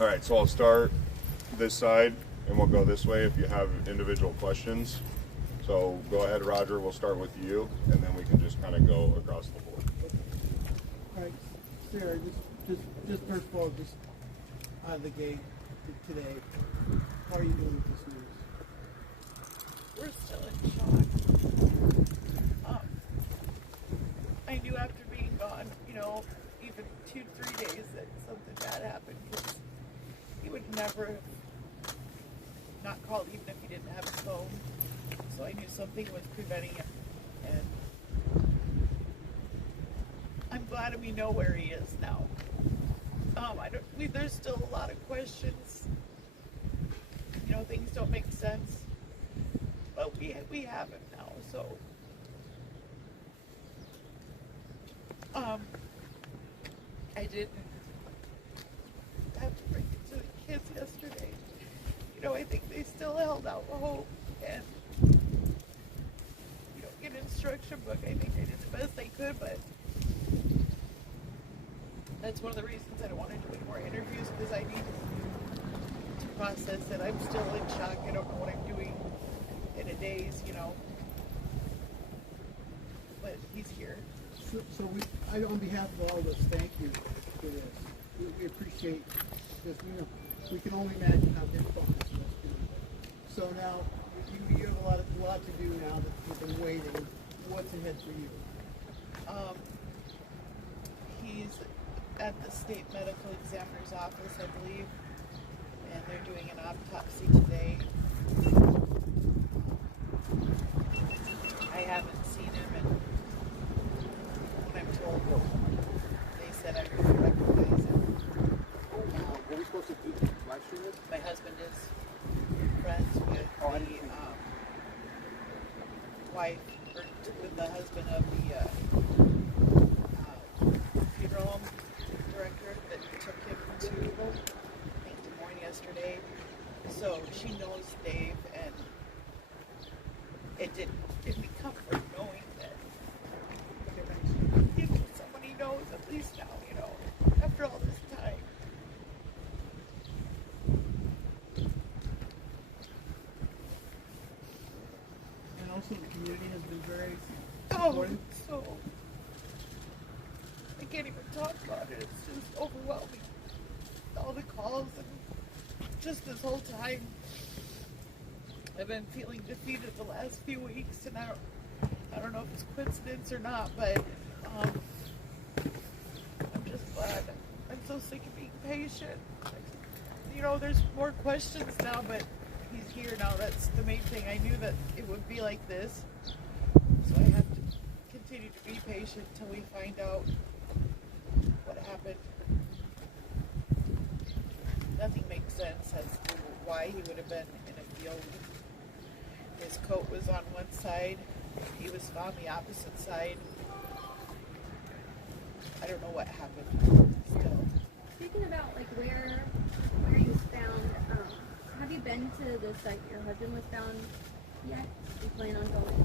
All right, so I'll start this side and we'll go this way if you have individual questions. So go ahead, Roger, we'll start with you and then we can just kind of go across the board. All right, Sarah, just first of all, just out of the gate today, how are you doing with this news? We're still in shock. I knew after being gone, even 2-3 days that something bad happened, because he would never have not called even if he didn't have his phone. So I knew something was preventing him, and I'm glad we know where he is now. There's still a lot of questions. Things don't make sense, but we have him now. So, I didn't have to bring it to the kids yesterday. I think they still held out hope, and get an instruction book. I think I did the best I could, but that's one of the reasons I don't want to do any more interviews, because I need to process it. I'm still in shock. I don't know what I'm doing in a daze, but he's here. So on behalf of all of us, thank you for this. We appreciate this. We can only imagine how difficult this must be. So now, you have a lot to do now that you've been waiting. What's ahead for you? He's at the state medical examiner's office, I believe, and they're doing an autopsy today. I haven't seen him, and when I'm told, they said I really recognize him. Were we supposed to do live stream this? My husband is friends with the wife, or with the husband of the funeral home director that took him to, I think, Des Moines yesterday. So she knows Dave, and it gives me comfort knowing that someone he knows at least now, after all this time. And also the community has been very supportive. So I can't even talk about it. It's just overwhelming. All the calls and just this whole time. I've been feeling defeated the last few weeks, and I don't know if it's coincidence or not, but I'm just glad. I'm so sick of being patient. There's more questions now, but he's here now. That's the main thing. I knew that it would be like this, so I have to continue to be patient till we find out what happened. Nothing makes sense as to why he would have been in a field. His coat was on one side. He was on the opposite side. I don't know what happened still. Speaking about where he was found, have you been to the site your husband was found yet? You plan on going?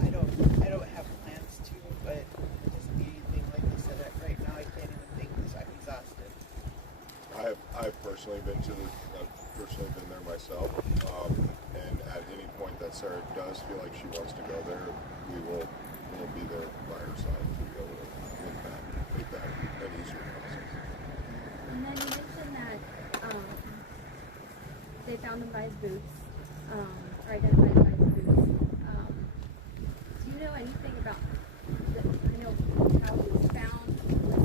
I don't have plans to, but it doesn't mean anything. Like I said, right now I can't even think because I'm exhausted. I've personally been there myself, and at any point that Sarah does feel like she wants to go there, we'll be there by her side to be able to make that an easier process. And then you mentioned that they found him by his boots, or identified him by his boots. Do you know anything about how he was found? Was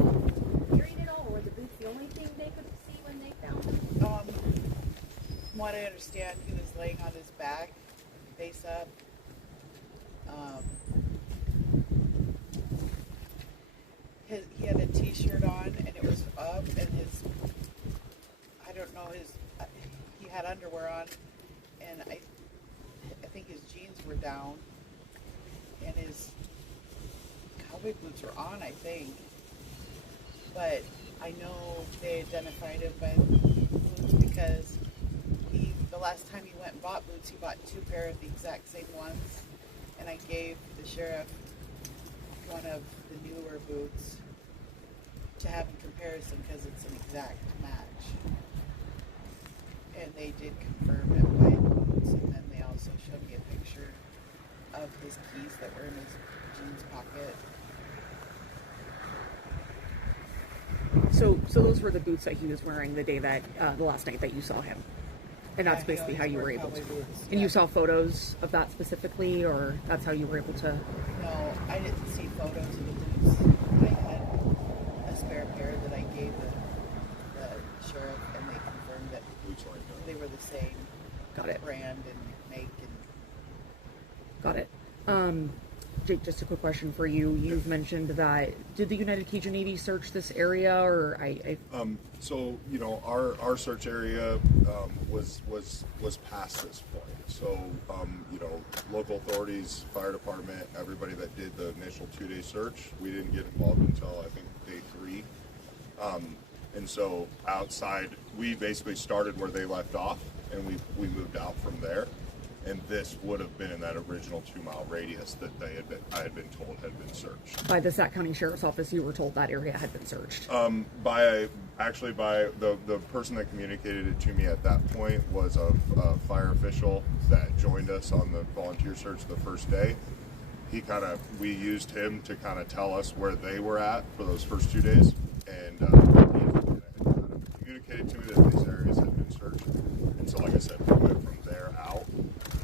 he carrying it all, or were the boots the only thing they could see when they found him? From what I understand, he was laying on his back, face up. He had a t-shirt on, and it was up, and he had underwear on, and I think his jeans were down, and his cowboy boots were on, I think. But I know they identified him by the boots because the last time he went and bought boots, he bought 2 pair of the exact same ones, and I gave the sheriff one of the newer boots to have in comparison because it's an exact match. And they did confirm it by boots, and then they also showed me a picture of his keys that were in his jeans pocket. So those were the boots that he was wearing the day that the last night that you saw him, and that's Yeah, he basically how always you were wore able to. cowboy boots, And yeah. you saw photos of that specifically, or that's how you were able to. No, I didn't see photos of the boots. I had a spare pair that I gave the sheriff, and they confirmed that Boots like that. they were the same Got it. brand and make. And Got it. Jake, just a quick question for you. You've mentioned that did the United Cajun Navy search this area, or So you know, our search area was past this point. So you know, local authorities, fire department, everybody that did the initial 2-day search, we didn't get involved until I think day 3. And so outside, we basically started where they left off, and we moved out from there. And this would have been in that original 2-mile radius that I had been told had been searched. by the Sac County Sheriff's Office, you were told that area had been searched. By the person that communicated it to me at that point was a fire official that joined us on the volunteer search the first day. We used him to kind of tell us where they were at for those first 2 days, and he kind of communicated to me that these areas had been searched. And so, like I said, we went from there out.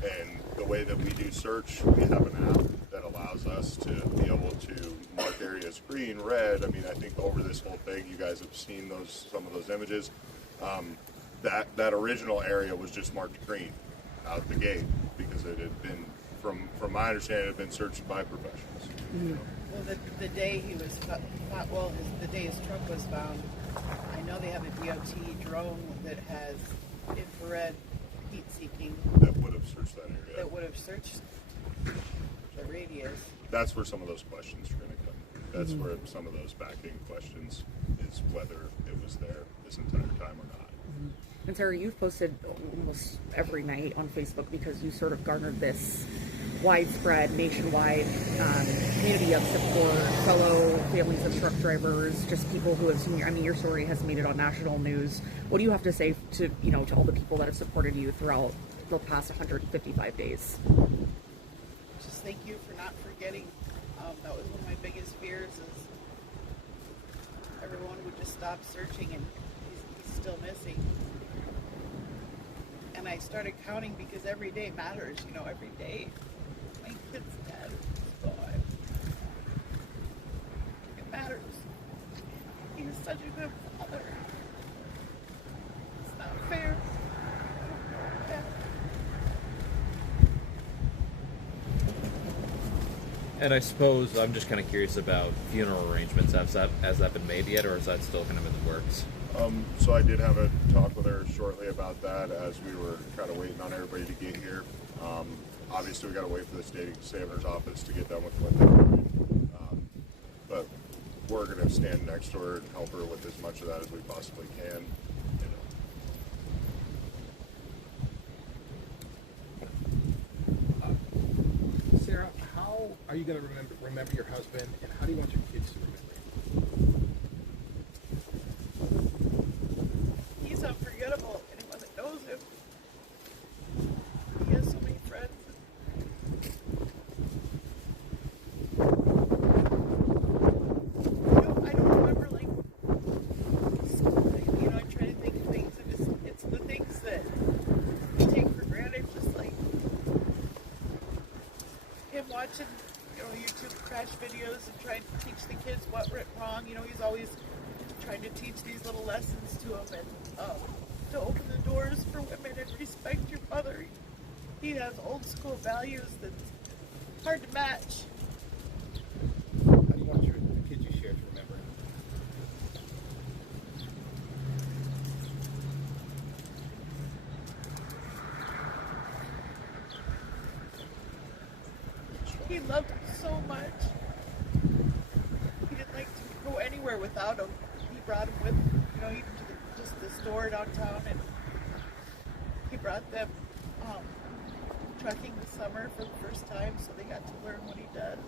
And the way that we do search, we have an app that allows us to be able to mark areas green, red. I mean, I think over this whole thing, you guys have seen some of those images. That original area was just marked green out the gate because it had been, from my understanding, it had been searched by professionals. Mm-hmm. well, the day he was the day his truck was found, I know they have a DOT drone that has infrared heat seeking That would have searched that area. that would have searched the radius. That's where some of those questions are going to come. That's where some of those backing questions is whether it was there this entire time or not. And Sarah, you've posted almost every night on Facebook because you sort of garnered this widespread, nationwide community of support, fellow families of truck drivers, just people who have seen your story has made it on national news. What do you have to say to all the people that have supported you throughout the past 155 days? Just thank you for not forgetting. That was one of my biggest fears is everyone would just stop searching and he's still missing. And I started counting because every day matters, every day. My kid's dead. He's gone. It matters. He was such a good father. It's not fair. Yeah. And I suppose I'm just kind of curious about funeral arrangements. Has that been made yet, or is that still kind of in the works? So I did have a talk with her shortly about that as we were kind of waiting on everybody to get here. Obviously, we got to wait for the state examiner's office to get done with what they're doing. But we're going to stand next to her and help her with as much of that as we possibly can. Sarah, how are you going to remember your husband, and how do you want your kids to remember him? He's unforgettable. Anyone that knows him, he has so many friends. I don't remember I try to think of things, and it's the things that we take for granted, just like him watching, YouTube crash videos and trying to teach the kids what went wrong. He's always trying to teach these little lessons to them and to open the doors for women and respect your mother. He has old school values that's hard to match. How do you want the kids you share to remember him? He loved him so much. He didn't like to go anywhere without him. He brought him with him, even to just the store downtown, and he brought them trucking this summer for the first time, so they got to learn what he does.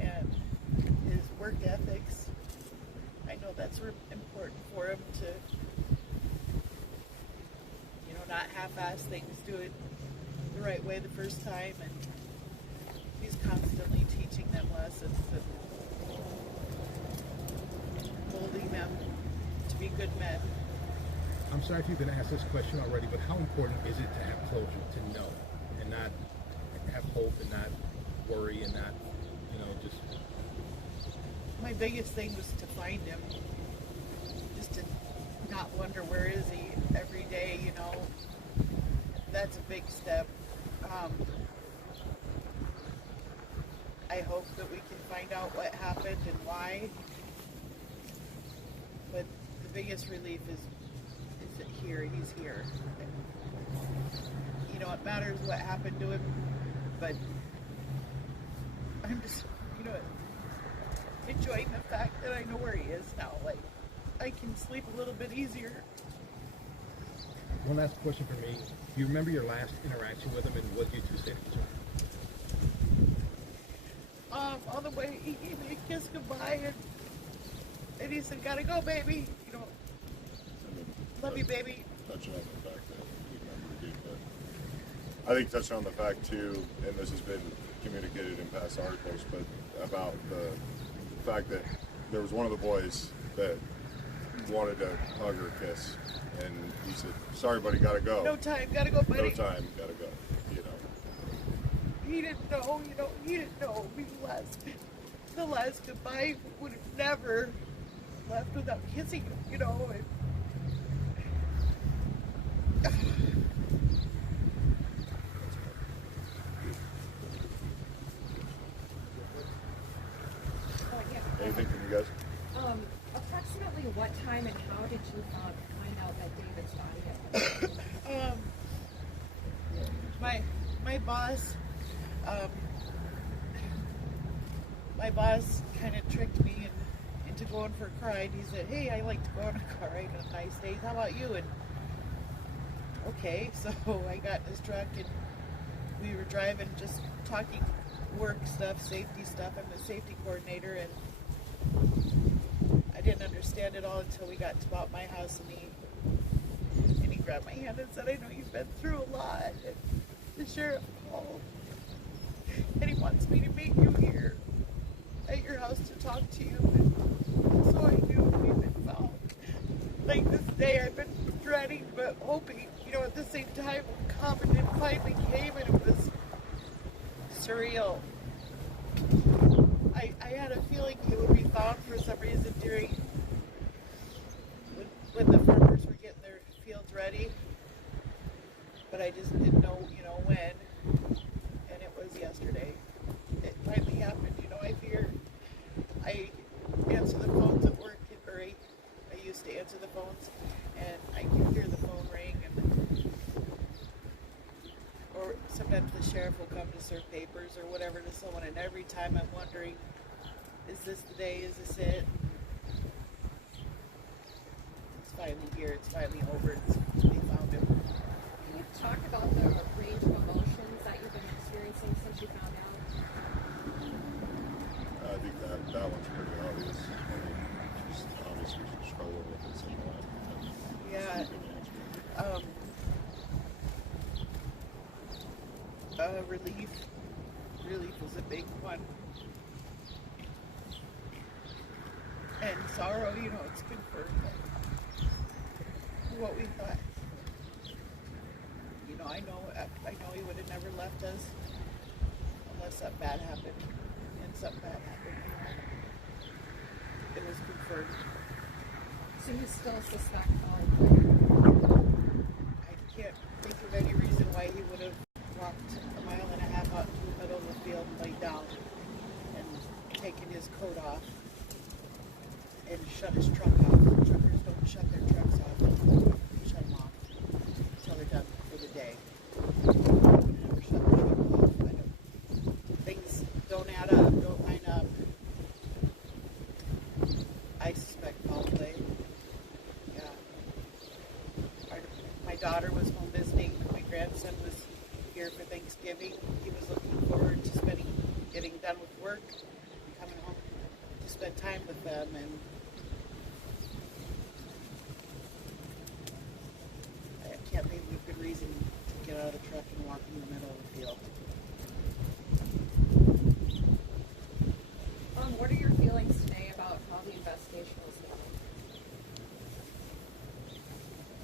And his work ethics, that's important for him to, not half-ass things, do it the right way the first time, and he's constantly teaching them lessons and molding them to be good men. I'm sorry if you've been asked this question already, but how important is it to have closure, to know, and not have hope, and not worry, and not, just... My biggest thing was to find him, just to not wonder where is he every day, That's a big step. I hope that we can find out what happened and why. But the biggest relief is that he's here. It matters what happened to him, but I'm just, enjoying the fact that I know where he is now. Like, I can sleep a little bit easier. One last question for me. Do you remember your last interaction with him, and what did you two say to each other? On the way, he gave me a kiss goodbye, and he said, "Gotta go, baby." Love you, baby. Touching on the fact that we remember Dean, but I think touching on the fact too, and this has been communicated in past articles, but about the fact that there was one of the boys that wanted to hug or kiss, and he said, "Sorry, buddy, gotta go." No time, gotta go, buddy. No time, gotta go. He didn't know, he didn't know the last goodbye would have never left without kissing him, and Anything from you guys? Approximately what time and how did you find out that David's body had been my boss kind of tricked me into going for a ride. He said, "Hey, I like to go on a car ride on nice days. How about you?" And okay, so I got in his truck and we were driving, just talking work stuff, safety stuff. I'm a safety coordinator, and I didn't understand it all until we got to about my house, and he grabbed my hand and said, "I know you've been through a lot, and the sheriff called, and he wants me to meet you here at your house to talk to you." And so I knew we'd been found. Like this day, I've been dreading but hoping, at the same time, it would come, and it finally came, and it was surreal. I had a feeling he would be found for some reason when the farmers were getting their fields ready, but I just didn't know, when, and it was yesterday. It finally happened. I fear. I answer the phones at work, or I used to answer the phones, and I can hear the phone ring, or sometimes the sheriff will come to serve papers or whatever to someone, and every time I'm wondering, is this the day? Is this it? It's finally here. It's finally over. They found him. Can you talk about the range of emotions that you've been experiencing since you found out? I think that one's pretty obvious. Just obviously struggling with it somewhat. Yeah. Relief was a big one. And sorrow, it's confirmed what we thought. I know he would have never left us unless something bad happened. And something bad happened. It was confirmed. So you still suspect foul play? I can't think of any reason why he would have walked a mile and a half out to the middle of the field and laid down and taken his coat off and shut his truck off. Truckers don't shut their trucks off. They shut them off until they're done for the day. Never shut the truck off. Things don't add up, don't line up. I suspect foul play. Yeah. My daughter was home visiting. My grandson was here for Thanksgiving. He was looking forward to getting done with work and coming home to spend time with them. And good reason to get out of the truck and walk in the middle of the field. What are your feelings today about how the investigation was done?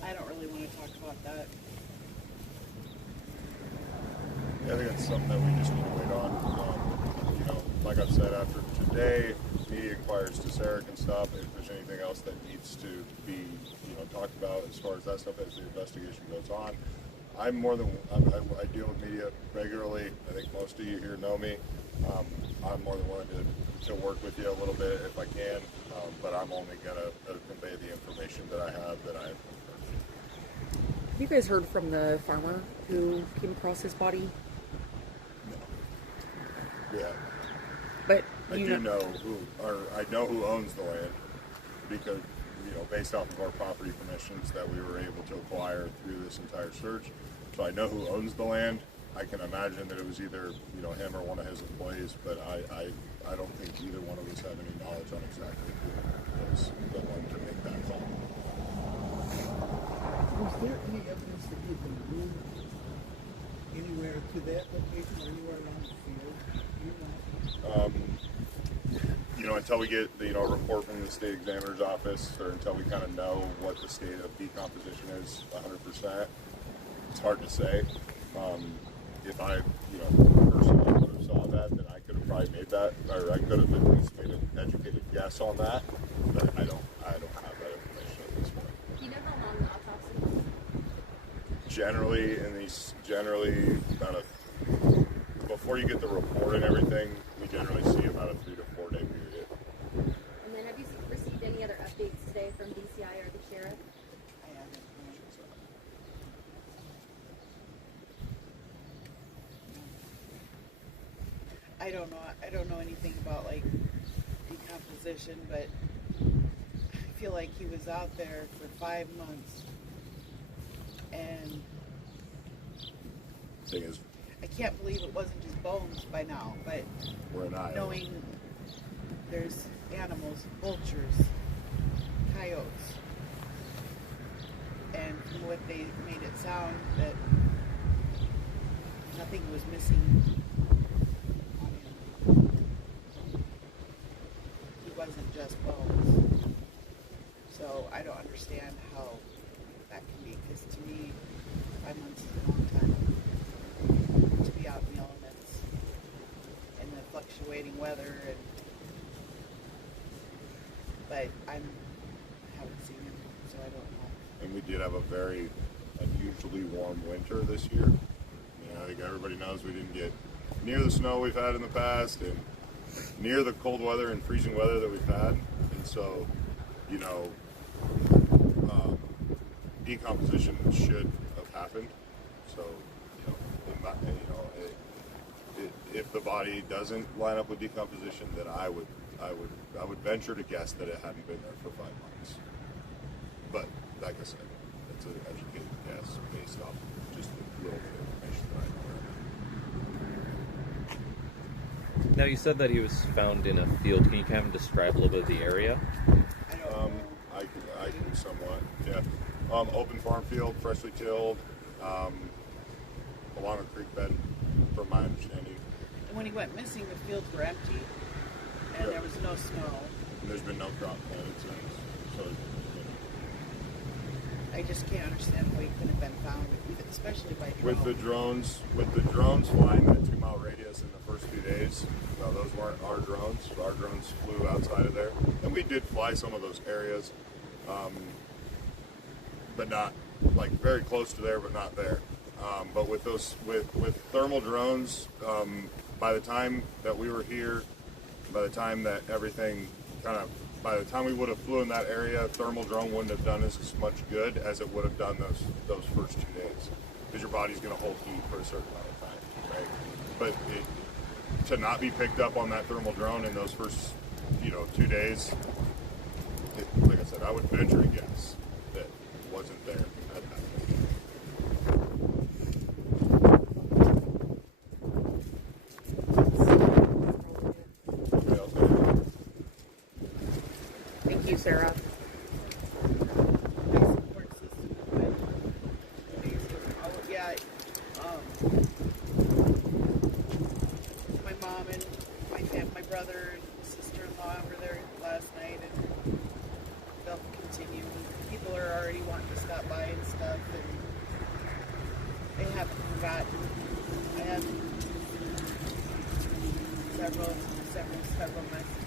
I don't really want to talk about that. Yeah, I think that's something that we just need to wait on. You know, like I've said, after today, he inquires to Sarah and stuff. If there's anything else that needs to be, you know, talked about as far as that stuff as the investigation goes on, I deal with media regularly. I think most of you here know me. I'm more than willing to work with you a little bit if I can, but I'm only gonna convey the information that I have that I have. Have you guys heard from the farmer who came across his body? No. Yeah. But I know who owns the land because, you know, based off of our property permissions that we were able to acquire through this entire search. So I know who owns the land. I can imagine that it was either, you know, him or one of his employees, but I don't think either one of us have any knowledge on exactly who was the one to make that call. Was there any evidence that he had been moved anywhere to that location or anywhere around the field? You know, until we get the, you know, report from the state examiner's office, or until we kind of know what the state of decomposition is 100%, it's hard to say. If I, you know, personally would have saw that, then I could have probably made that, or I could have at least made an educated guess on that. But I don't have that information at this point. Do you know how long the autopsy was? Generally about before you get the report and everything, we generally see about a 3 to 4 day period. And then have you received any other updates today from DCI or the sheriff? I haven't. I don't know anything about like decomposition, but I feel like he was out there for 5 months, and Thing is, I can't believe it wasn't just bones by now. But we're in Iowa. knowing there's animals, vultures, coyotes, and from what they made it sound that nothing was missing on him. He wasn't just bones. So I don't understand how that can be, because to me, 5 months is a long time to be out in the elements and the fluctuating weather. But I haven't seen him, so I don't know. And we did have a very unusually warm winter this year. You know, I think everybody knows we didn't get near the snow we've had in the past and near the cold weather and freezing weather that we've had. And so, you know, decomposition should have happened. So, if the body doesn't line up with decomposition, then I would venture to guess that it hadn't been there for 5 months. But like I said, it's an educated guess based off just a little bit of information that I know. Now, you said that he was found in a field. Can you kind of describe a little bit of the area? I don't know. I can somewhat, yeah. Open farm field, freshly tilled, along a creek bed, from my understanding. And when he went missing, the fields were empty, and there was no snow. And there's been no crop planted since. So, I just can't understand how he couldn't have been found, especially by drone. with the drones flying that 2 mile radius in the first few days, those weren't our drones. Our drones flew outside of there, and we did fly some of those areas, but not like very close to there, but not there. But with thermal drones, by the time that we were here, by the time that everything by the time we would have flew in that area, thermal drone wouldn't have done as much good as it would have done those first 2 days, because your body's going to hold heat for a certain amount of time, right? But to not be picked up on that thermal drone in those first, 2 days, like I said, I would venture to guess that it wasn't there at that point. Thank you, Sarah. My support system, but brother and sister-in-law were there last night, and they'll continue. People are already wanting to stop by and stuff, and they haven't forgotten. I have several messages